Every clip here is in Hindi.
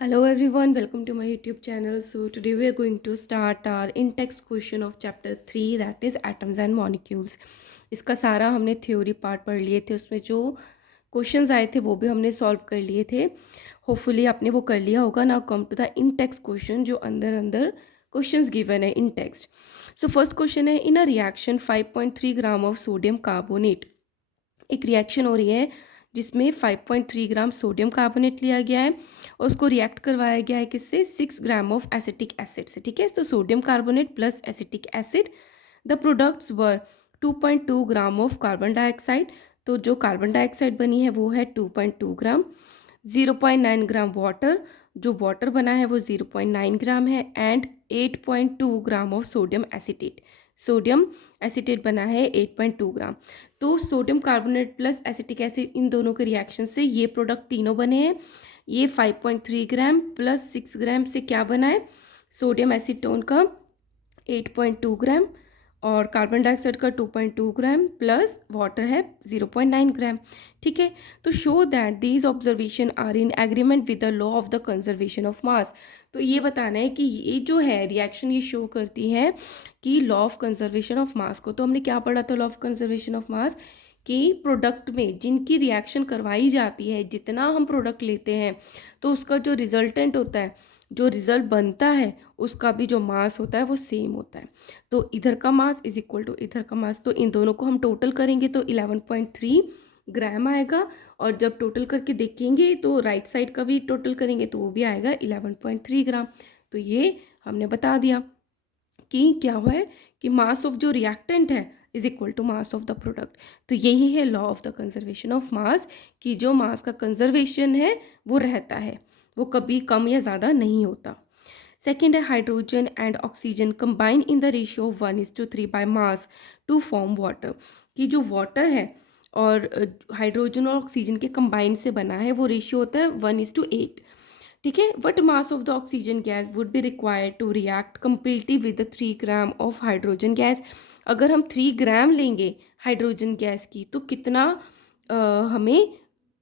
Hello everyone, welcome to my YouTube channel. So today we are going to start our in-text question of chapter 3, that is atoms and molecules. इसका सारा हमने थ्योरी पार्ट पढ़ लिए थे, उसमें जो क्वेश्चंस आए थे वो भी हमने सॉल्व कर लिए थे. होपफुली आपने वो कर लिया होगा. Now come to the in text question जो अंदर अंदर क्वेश्चंस गिवन है in text. So first question है, in a reaction 5.3 gram of sodium carbonate. एक रिएक्शन हो रही है जिसमें 5.3 ग्राम सोडियम कार्बोनेट लिया गया है और उसको रिएक्ट करवाया गया है किससे, 6 ग्राम ऑफ एसिटिक एसिड से. ठीक है, तो sodium carbonate plus acetic acid. The products were 2.2 gram of carbon dioxide. तो जो कार्बन डाइऑक्साइड बनी है वो है 2.2 ग्राम. 0.9 ग्राम वाटर, जो वाटर बना है वो 0.9 ग्राम है. And 8.2 gram of sodium acetate. Sodium acetate बना है 8.2 ग्राम. तो sodium carbonate plus acetic acid, इन दोनों के रिएक्शन से ये प्रोडक्ट तीनों बने हैं. ये 5.3 ग्राम प्लस 6 ग्राम से क्या बना है, सोडियम एसीटोन का 8.2 ग्राम और कार्बन डाइऑक्साइड का 2.2 ग्राम प्लस वाटर है 0.9 ग्राम. ठीक है, तो show that these observation are in agreement with the law of the conservation of mass. तो ये बताना है कि ये जो है रिएक्शन ये शो करती है कि लॉ ऑफ कंजर्वेशन ऑफ मास को. तो हमने क्या पढ़ा था law of conservation of mass, कि प्रोडक्ट में जिनकी रिएक्शन करवाई जाती है, जितना हम प्रोडक्ट लेते हैं तो उसका जो रिजल्टेंट होता है, जो रिजल्ट बनता है, उसका भी जो मास होता है वो सेम होता है. तो इधर का मास इज इक्वल टू इधर का मास. तो इन दोनों को हम टोटल करेंगे तो 11.3 ग्राम आएगा. और जब टोटल करके देखेंगे तो राइट साइड का भी टोटल करेंगे तो वो भी आएगा 11.3 ग्राम. तो ये हमने बता दिया कि क्या हुआ है कि मास ऑफ जो रिएक्टेंट है is equal to mass of the product. तो यही है law of the conservation of mass, कि जो मास का कंजर्वेशन है वो रहता है, वो कभी कम या ज़्यादा नहीं होता. सेकेंड है, hydrogen and oxygen combine in the ratio 1:3 by mass to form water. कि जो वाटर है और हाइड्रोजन और ऑक्सीजन के कंबाइन से बना है वो रेशियो होता है 1:8. ठीक है, what mass of the oxygen gas would be required to react completely with 3 gram of hydrogen gas. अगर हम 3 ग्राम लेंगे हाइड्रोजन गैस की तो कितना हमें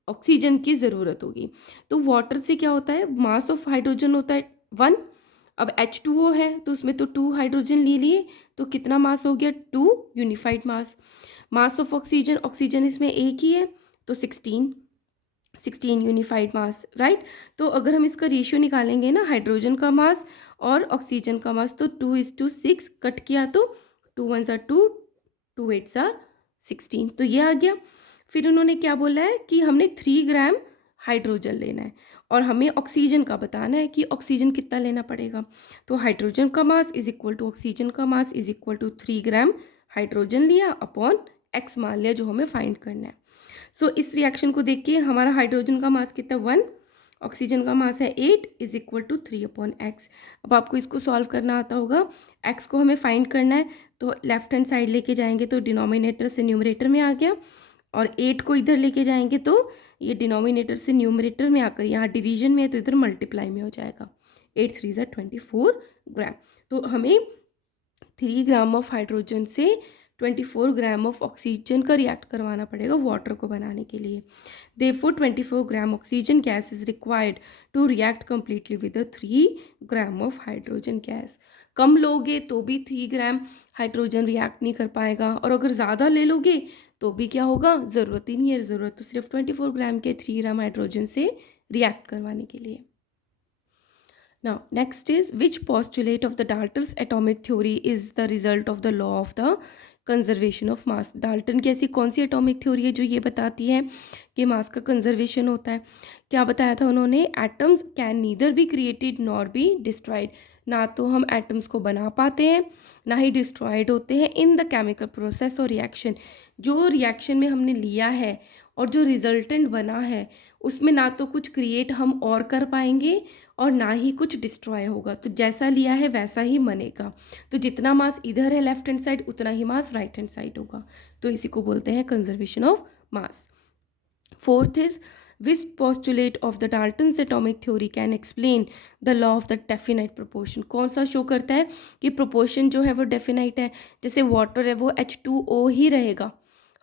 ऑक्सीजन की ज़रूरत होगी. तो वाटर से क्या होता है, मास ऑफ हाइड्रोजन होता है 1. अब H2O है तो उसमें तो 2 हाइड्रोजन ले लिए, तो कितना मास हो गया, 2 unified mass. Mass of oxygen, oxygen इसमें एक ही है तो 16 यूनिफाइड मास, राइट. तो अगर हम इसका रेशियो निकालेंगे ना, हाइड्रोजन का मास और ऑक्सीजन का मास, तो 2:6 कट किया तो 2 1 ज़ा 2, 2 8 ज़ा 16. तो ये आ गया. फिर उन्होंने क्या बोला है कि हमने 3 ग्राम हाइड्रोजन लेना है और हमें ऑक्सीजन का बताना है कि ऑक्सीजन कितना लेना पड़ेगा. तो हाइड्रोजन का mass is equal to oxygen का mass is equal to 3 gram hydrogen लिया अपॉन एक्स मान लिया जो हमें फाइंड करना है. सो इस रिएक्शन को देख के हमारा हाइड्रोजन का मास कितना 1, ऑक्सीजन का मास है 8 is equal to 3 upon X. अब आपको इसको सॉल्व करना आता होगा. एक्स को हमें फाइंड करना है तो लेफ्ट हैंड साइड लेके जाएंगे तो डिनोमिनेटर से न्यूमरेटर में आ गया, और 8 को इधर लेके जाएंगे तो ये डिनोमिनेटर से न्यूमरेटर में आकर यहाँ डिवीजन में है तो इधर मल्टीप्लाई में हो जाएगा. 8 3 ज़ा 24 ग्राम. तो हमें 3 ग्राम ऑफ हाइड्रोजन से 24 ग्राम ऑफ ऑक्सीजन का रिएक्ट करवाना पड़ेगा वाटर को बनाने के लिए. Therefore 24 gram oxygen gas is required to react completely with 3 gram of hydrogen gas. कम लोगे तो भी 3 ग्राम हाइड्रोजन रिएक्ट नहीं कर पाएगा, और अगर ज़्यादा ले लोगे तो भी क्या होगा, ज़रूरत ही नहीं है. ज़रूरत तो सिर्फ 24 ग्राम के 3 ग्राम हाइड्रोजन से रिएक्ट करवाने के लिए. Now, next is, which postulate of the Dalton's atomic theory is the result of the law of the conservation of mass. Dalton की ऐसी कौन सी एटॉमिक थ्योरी है जो ये बताती है कि मास का कंजर्वेशन होता है. क्या बताया था उन्होंने, atoms can neither be created nor be destroyed. ना तो हम एटम्स को बना पाते हैं ना ही डिस्ट्रॉयड होते हैं इन द केमिकल प्रोसेस और रिएक्शन. जो रिएक्शन में हमने लिया है और जो रिजल्टेंट बना है उसमें ना तो कुछ क्रिएट हम और कर पाएंगे और ना ही कुछ डिस्ट्रॉय होगा. तो जैसा लिया है वैसा ही बनेगा. तो जितना मास इधर है लेफ्ट हैंड साइड उतना ही मास राइट हैंड साइड होगा. तो इसी को बोलते हैं conservation of mass. Fourth is, which postulate of the Dalton's atomic theory can explain the law of the definite proportion. कौन सा शो करता है कि प्रोपोर्शन जो है वो डेफिनाइट है. जैसे वाटर है वो H2O ही रहेगा,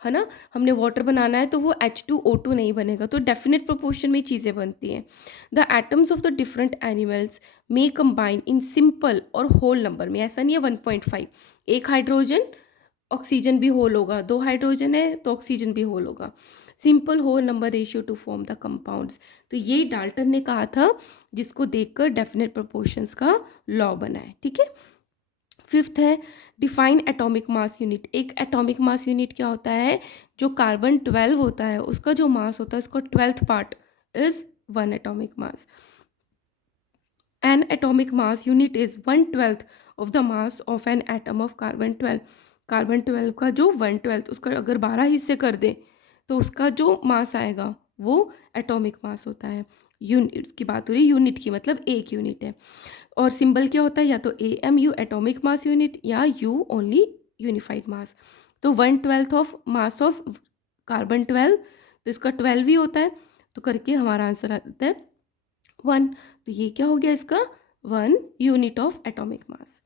है ना, हमने वाटर बनाना है तो वो H2O2 नहीं बनेगा, तो डेफिनेट प्रोपोर्शन में चीज़ें बनती हैं। The atoms of the different animals may combine in simple और होल नंबर में, ऐसा नहीं है 1.5, एक हाइड्रोजन ऑक्सीजन भी होल होगा, दो हाइड्रोजन है तो ऑक्सीजन भी होल होगा, simple whole number ratio to form the compounds. तो ये डाल्टन ने कहा था, जिसको देखकर डेफिनेट प्रोपोर्शंस का लॉ बना है। ठीक है, फिफ्थ है डिफाइन एटॉमिक मास यूनिट। एक एटॉमिक मास यूनिट क्या होता है, जो कार्बन 12 होता है उसका जो मास होता है उसका 12th part is 1 atomic mass. N atomic mass unit is 1/12 of the mass of an atom of carbon 12। Carbon 12 का जो 1/12 उसका अगर 12 हिस्से कर दे तो उसका जो मास आएगा वो एटॉमिक मास होता है। यूनिट की बात हो रही है, यूनिट की मतलब एक यूनिट है। और सिंबल क्या होता है, या तो AMU एटॉमिक मास यूनिट या U ओनली यूनिफाइड मास। तो 1/12 ऑफ मास ऑफ कार्बन 12, तो इसका 12 ही होता है, तो करके हमारा आंसर आता है 1। तो ये क्या हो गया इसका 1 unit of atomic mass.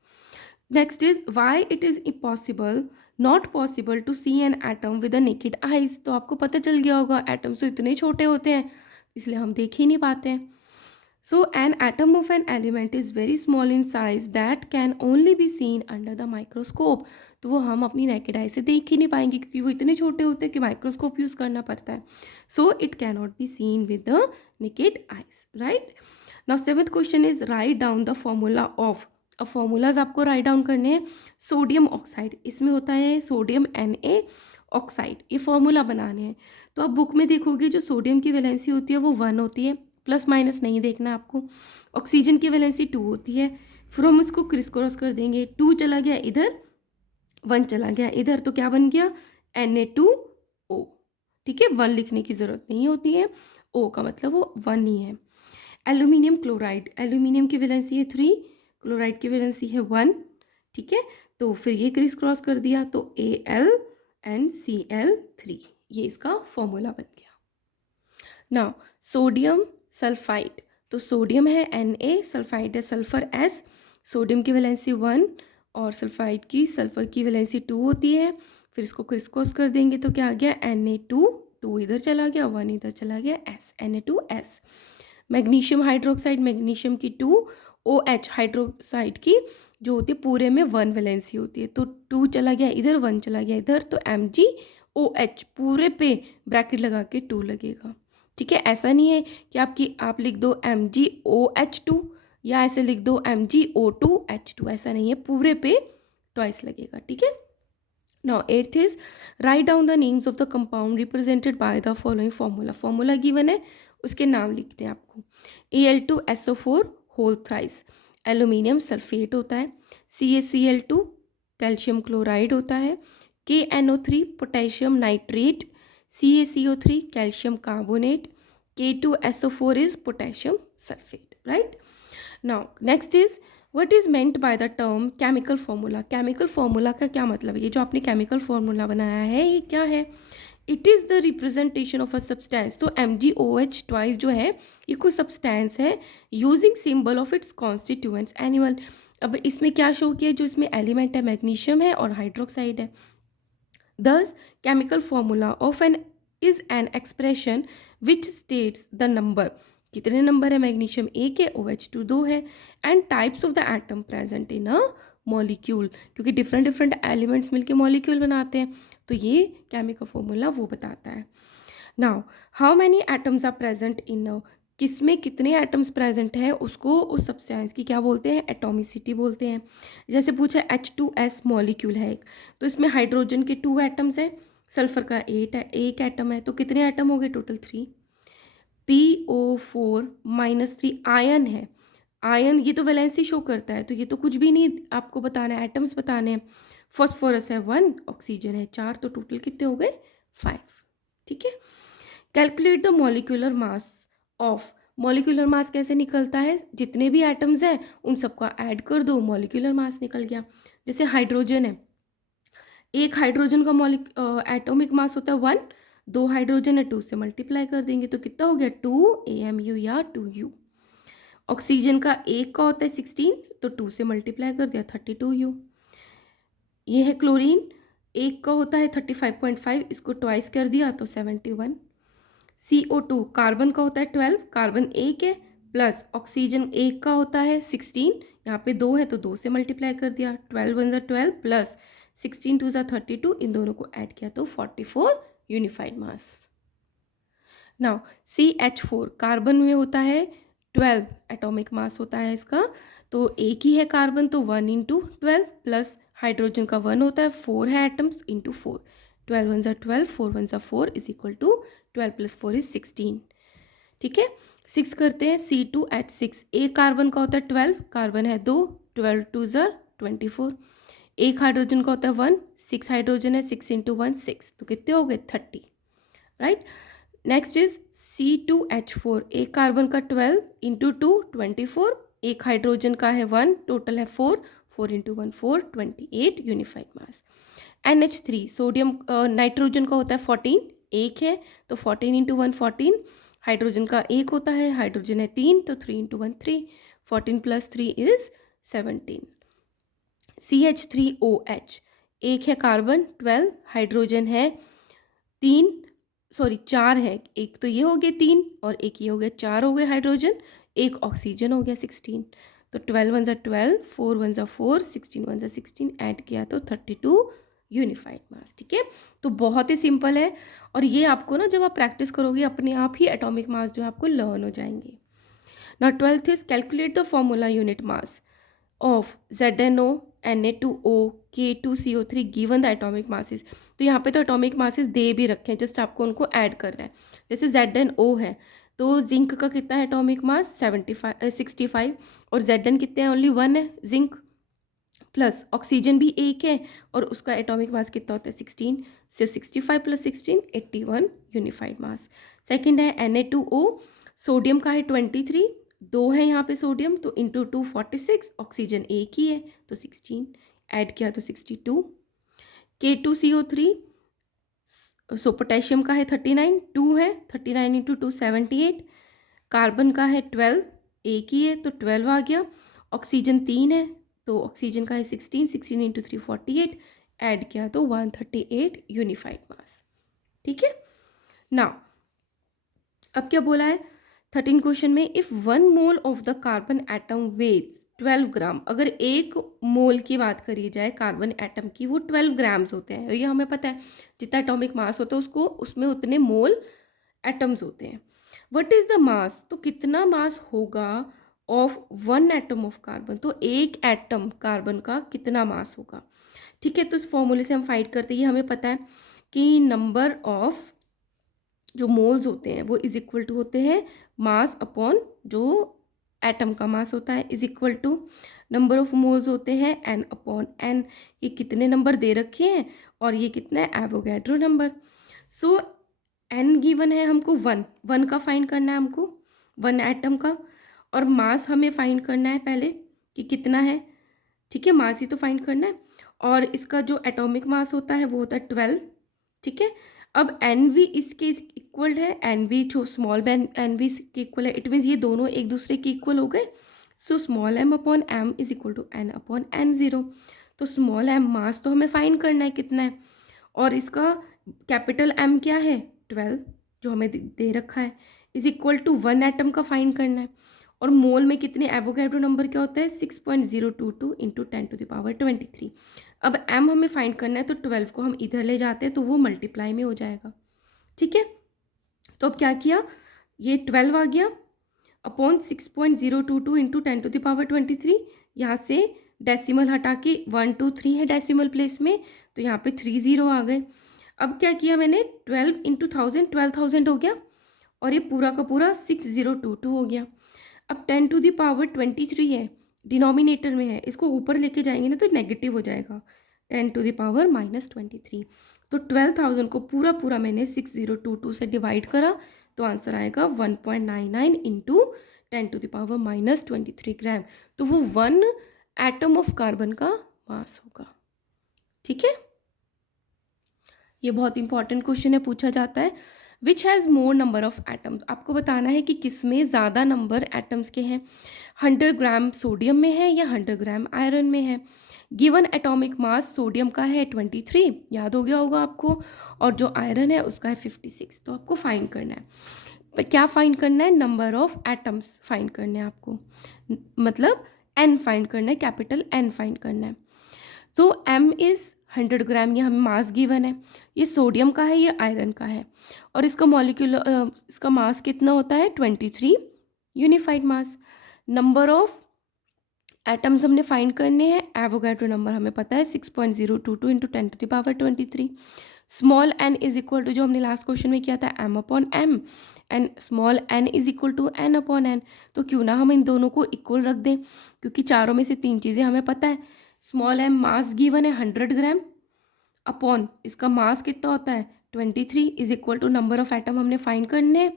Next is why it is impossible not possible to see an atom with a naked eyes. तो आपको पता चल गया होगा, एटम्स तो इतने छोटे होते हैं इसलिए हम देख ही नहीं पाते हैं। So an atom of an element is very small in size that can only be seen under the microscope। तो वो हम अपनी naked eye से देख ही नहीं पाएंगे क्योंकि वो इतने छोटे होते हैं कि माइक्रोस्कोप यूज़ करना पड़ता है। So it cannot be seen with the naked eyes, right? Now seventh question is write down the formula of। अब formulas आपको write down करने हैं। सोडियम ऑक्साइड, इसमें होता है सोडियम Na ऑक्साइड, ये फॉर्मूला बनाने हैं। तो आप बुक में देखोगे जो सोडियम की वैलेंसी होती है वो 1 होती है, प्लस माइनस नहीं देखना आपको। ऑक्सीजन की वैलेंसी 2 होती है, फिर हम इसको क्रिस क्रॉस कर देंगे, 2 चला गया इधर, 1 चला गया इधर, तो क्या बन गया Na2O। ठीक है, 1 लिखने की ज़रूरत नहीं होती है, O का मतलब वो 1 ही है। एल्यूमिनियम क्लोराइड, एल्यूमिनियम की वैलेंसी है 3, क्लोराइड की वैलेंसी है 1। ठीक है, तो फिर ये क्रिस क्रॉस कर दिया तो AlNCl3, ये इसका फॉर्मूला बन गया। नाउ सोडियम सल्फाइड, तो सोडियम है Na, सल्फाइड है सल्फर S। सोडियम की वैलेंसी 1 और सल्फाइड की सल्फर की वैलेंसी 2 होती है, फिर इसको क्रिस क्रॉस कर देंगे तो क्या आ गया Na2, 2 इधर चला गया 1 इधर चला गया S, Na2S। Magnesium hydroxide, magnesium की 2, OH हाइड्रोक्साइड की जो होती है पूरे में 1 वैलेंसी होती है, तो 2 चला गया इधर 1 चला गया इधर, तो MgOH पूरे पे ब्रैकेट लगा के 2 लगेगा। ठीक है, ऐसा नहीं है कि आप लिख दो MgOH2 या ऐसे लिख दो MgO2H2, ऐसा नहीं है, पूरे पे ट्वाइस लगेगा। ठीक है, now eighth is write down the names of the compound represented by the following formula. Formula given है, उसके नाम लिखते हैं आपको। Al2SO4 whole thrice, aluminium sulphate होता है। CaCl2 कैल्शियम क्लोराइड होता है। KNO3 potassium nitrate. CaCO3 calcium carbonate. K2SO4 is potassium sulfate, right? Now next is what is meant by the term chemical formula। chemical formula का क्या मतलब है, ये जो आपने chemical formula बनाया है ये क्या है, it is the representation of a substance. तो MgOH ट्वाइस जो है ये कोई सब्सटेंस है using symbol of its constituents animal. अब इसमें क्या शो किया, जो इसमें एलिमेंट है मैग्नीशियम है और हाइड्रोक्साइड है। Thus, chemical formula of an is an expression which states the number, कितने नंबर है मैग्नीशियम 1 है, OH2 2 है, and types of the atom present in a molecule, क्योंकि डिफरेंट डिफरेंट एलिमेंट्स मिलके मॉलिक्यूल बनाते हैं, तो ये केमिकल फॉर्मूला वो बताता है। Now how many atoms are present in, किसमें कितने एटम्स प्रेजेंट है उसको उस सब्सटेंस की क्या बोलते हैं, एटॉमिसिटी बोलते हैं। जैसे पूछा H2S मॉलिक्यूल है एक, तो इसमें हाइड्रोजन के 2 एटम्स हैं, सल्फर का 8 है, 1 एटम है, तो कितने एटम हो गए टोटल 3। PO4-3 आयन है, आयन ये तो वैलेंसी शो करता है, तो ये तो कुछ भी नहीं आपको बताना है, एटम्स बताने हैं। फॉस्फोरस है 1, ऑक्सीजन है 4, तो टोटल कितने हो गए 5। ठीक है, calculate the molecular mass of, molecular mass कैसे निकलता है, जितने भी एटम्स हैं उन सबका ऐड कर दो, मॉलिक्यूलर मास निकल गया। जैसे हाइड्रोजन है, एक हाइड्रोजन का एटॉमिक मास होता है 1, 2 हाइड्रोजन है 2 से मल्टीप्लाई कर देंगे तो कितना हो गया 2 AMU या 2U। ऑक्सीजन का एक का होता है 16, तो 2 से मल्टीप्लाई कर दिया 32U। ये है क्लोरीन, एक का होता है 35.5, इसको ट्वाइस कर दिया तो 71। CO2 कार्बन का होता है 12, कार्बन एक है, प्लस ऑक्सीजन एक का होता है 16, यहाँ पे 2 है तो 2 से मल्टीप्लाई कर दिया, 12 वन ज़ा 12 प्लस 16 टू ज़ा 32, इन दोनों को ऐड किया तो 44 यूनिफाइड मास। नाउ CH4 कार्बन में होता है 12 एटॉमिक मास होता है इसका, तो एक ही है कार्बन तो 1 इंटू 12 प्लस हाइड्रोजन का 1 होता है, 4 है एटम्स इंटू 4, 12 वन ज़ा 12, 4 वन ज़ा 4 is equal to 12 plus 4 is 16। ठीक है, 6 करते हैं C2H6, एक कार्बन का होता है 12, कार्बन है 2, 12 टू ज़ा 24, एक हाइड्रोजन का होता है 1, 6 हाइड्रोजन है, 6 इंटू 1 6, तो कितने हो गए 30, राइट। नेक्स्ट इज C2H4, एक कार्बन का 12 इंटू 2 24, एक हाइड्रोजन का है 1, टोटल है 4, 4 इंटू 1 4, 28 यूनिफाइड मास। NH3 सोडियम नाइट्रोजन का होता है 14, एक है तो 14 इंटू 1 14, हाइड्रोजन का एक होता है, हाइड्रोजन है 3 तो 3 इंटू 1 3, 14 प्लस 3 इज 17। CH3OH, एक है कार्बन 12, हाइड्रोजन है 3, सॉरी 4 है, एक तो ये हो गए 3 और एक ये हो गया 4 हो गए हाइड्रोजन, एक ऑक्सीजन हो गया 16, तो 12 वन ज़ा 12, 4 वन ज़ा 4, 16 वन ज़ा 16, ऐड किया तो 32 यूनिफाइड मास। ठीक है, तो बहुत ही सिंपल है, और ये आपको ना जब आप प्रैक्टिस करोगे अपने आप ही एटॉमिक मास जो है आपको लर्न हो जाएंगे। Now 12th is calculate the formula unit mass of ZnO, Na2O, K2CO3 given the atomic masses. तो यहाँ पे तो एटॉमिक मासेस दे भी रखे हैं, जस्ट आपको उनको ऐड करना है। जैसे ZnO है तो जिंक का कितना है एटॉमिक मास 65, और Zn कितने हैं ओनली 1 है जिंक, प्लस ऑक्सीजन भी एक है और उसका एटॉमिक मास कितना होता है 16, से 65 प्लस 16 81 यूनिफाइड मास। सेकेंड है Na2O, सोडियम का है 23, 2 है यहाँ पे सोडियम तो इंटू 2 46, ऑक्सीजन एक ही है तो 16, ऐड किया तो 62। K2CO3, सो पोटेशियम का है 39, 2 है, 39 इंटू 2 78, कार्बन का है 12, एक ही है तो 12 आ गया, ऑक्सीजन 3 है तो ऑक्सीजन का है 16, 16 इंटू 3 48, ऐड किया तो 138 यूनिफाइड मास। ठीक है, नाउ अब क्या बोला है 13 क्वेश्चन में, if 1 mole of the carbon atom weighs 12 gram, अगर एक मोल की बात करी जाए कार्बन एटम की वो 12 ग्राम्स होते हैं, ये हमें पता है जितना एटॉमिक मास होता है उसको उसमें उतने मोल एटम्स होते हैं। व्हाट इज द मास, तो कितना मास होगा ऑफ 1 एटम ऑफ कार्बन, तो एक एटम कार्बन का कितना मास होगा। ठीक है, तो इस फॉर्मूले से हम फाइंड करते हैं, ये हमें पता है कि नंबर ऑफ जो मोल्स होते हैं वो इज इक्वल टू होते हैं मास अपॉन जो एटम का मास होता है, is equal to number of moles होते हैं n अपॉन n। ये कितने नंबर दे रखे हैं और ये कितना है एवोगैड्रो नंबर। सो n गिवन है हमको 1 का फाइंड करना है हमको 1 एटम का, और मास हमें फाइंड करना है पहले कि कितना है। ठीक है, मास ही तो फाइंड करना है, और इसका जो एटॉमिक मास होता है वो होता है 12। ठीक है, अब एन वी इसके इक्वल है, एन वी जो स्मॉल एन वी के इक्वल है, इट मीन्स ये दोनों एक दूसरे के इक्वल हो गए। So small m upon m is equal to n upon n0। तो स्मॉल m मास तो हमें फाइंड करना है कितना है, और इसका कैपिटल M क्या है 12 जो हमें दे रखा है, इज इक्वल टू 1 एटम का फाइंड करना है, और मोल में कितने एवोगैड्रो नंबर क्या होता है 6.022 इंटू 10 टू द पावर 23। अब m हमें फाइंड करना है तो 12 को हम इधर ले जाते हैं तो वो मल्टीप्लाई में हो जाएगा। ठीक है, तो अब क्या किया, ये 12 आ गया upon 6.022 into 10 to the power 23, यहाँ से डेसिमल हटा के 1 2 3 है डेसिमल प्लेस में, तो यहाँ पे 3 0 आ गए। अब क्या किया मैंने 12 इंटू 1000 12,000 हो गया, और ये पूरा का पूरा 6022 हो गया। अब 10 टू द पावर 23 है, डिनोमिनेटर में है, इसको ऊपर लेके जाएंगे ना तो नेगेटिव हो जाएगा, 10 टू द पावर -23। तो 12,000 को पूरा पूरा मैंने 6022 से डिवाइड करा तो आंसर आएगा 1.99 इंटू 10 टू द पावर -23 ग्राम। तो वो 1 एटम ऑफ कार्बन का मास होगा। ठीक है, ये बहुत इंपॉर्टेंट क्वेश्चन है, पूछा जाता है which has more number of atoms. आपको बताना है कि किस में ज़्यादा नंबर एटम्स के हैं, 100 ग्राम सोडियम में है या 100 ग्राम आयरन में है, गिवन एटॉमिक मास सोडियम का है 23, याद हो गया होगा आपको, और जो आयरन है उसका है 56। तो आपको फाइंड करना है, क्या फाइंड करना है, नंबर ऑफ एटम्स फाइंड करने हैं आपको, मतलब एन फाइंड करना है, कैपिटल एन फाइंड करना है। तो एम इज़ 100 ग्राम, ये हमें मास गिवन है, ये सोडियम का है, ये आयरन का है, और इसका मॉलिक्यूलर इसका मास कितना होता है 23 unified mass. Number of atoms हमने फाइंड करने हैं, एवोगैड्रो नंबर हमें पता है 6.022 into 10⁻23। Small n is equal to, जो हमने लास्ट क्वेश्चन में किया था, m upon m, and small n is equal to n upon n. तो क्यों ना हम इन दोनों को इक्वल रख दें, क्योंकि चारों में से तीन चीज़ें हमें पता है। स्मॉल एम मास गिवन है 100 ग्राम, अपॉन इसका मास कितना होता है 23, is equal to number of atom हमने फाइंड करने हैं,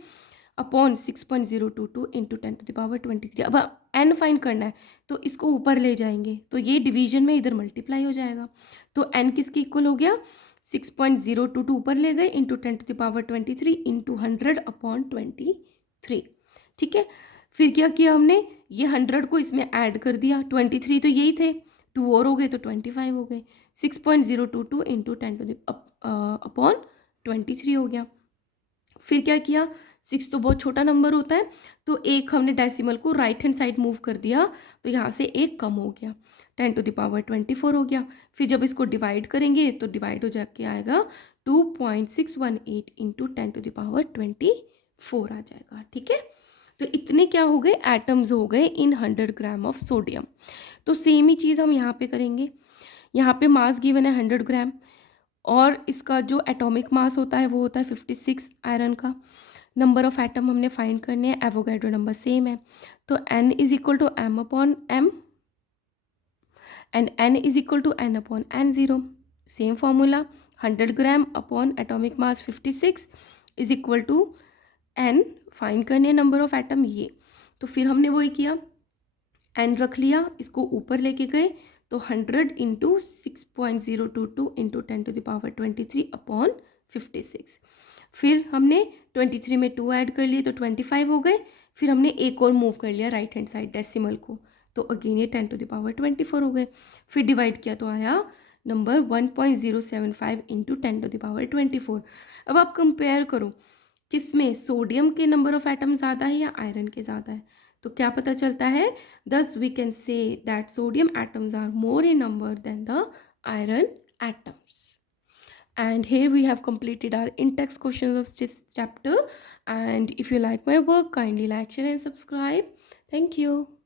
अपॉन 6.022 इंटू 10⁻23। अब एन फाइंड करना है तो इसको ऊपर ले जाएंगे, तो ये डिवीजन में इधर मल्टीप्लाई हो जाएगा। तो एन किसके इक्वल हो गया, 6.022 ऊपर ले गए इंटू 10⁻23 इंटू 100 अपॉन 23। ठीक है, फिर क्या किया हमने, ये 100 को इसमें ऐड कर दिया, 23 तो यही थे, 2 और हो गए तो 25 हो गए, 6.022 इंटू 10 अपॉन 23 हो गया। फिर क्या किया, 6 तो बहुत छोटा नंबर होता है, तो एक हमने डेसिमल को राइट हैंड साइड मूव कर दिया, तो यहाँ से एक कम हो गया, 10⁻24 हो गया। फिर जब इसको डिवाइड करेंगे तो डिवाइड हो जाके आएगा 2.618 इंटू 10⁻24 आ जाएगा। ठीक है, तो इतने क्या हो गए, एटम्स हो गए इन 100 ग्राम ऑफ सोडियम। तो सेम ही चीज़ हम यहाँ पे करेंगे, यहाँ पे मास गिवन है 100 ग्राम, और इसका जो एटॉमिक मास होता है वो होता है 56 आयरन का। नंबर ऑफ एटम हमने फाइंड करने हैं, एवोगैड्रो नंबर सेम है, तो n is equal to m upon m and n is equal to n upon n0। Same formula, 100 gram upon atomic mass 56 is equal to n, find करने नंबर ऑफ एटम ये। तो फिर हमने वही किया, n रख लिया, इसको ऊपर लेके गए, तो 100 इंटू 6.022 इंटू 10⁻23 अपॉन 56। फिर हमने 23 में 2 ऐड कर लिए तो 25 हो गए, फिर हमने एक और मूव कर लिया राइट हैंड साइड डेसिमल को, तो अगेन ये 10⁻24 हो गए। फिर डिवाइड किया तो आया नंबर 1.075 इंटू 10⁻24। अब आप कंपेयर करो किसमें, सोडियम के नंबर ऑफ एटम ज़्यादा है या आयरन के ज़्यादा है, तो क्या पता चलता है, thus we can say that sodium atoms are more in number than the iron atoms. And here we have completed our in-text questions of this chapter, and if you like my work, kindly like, share and subscribe. Thank you.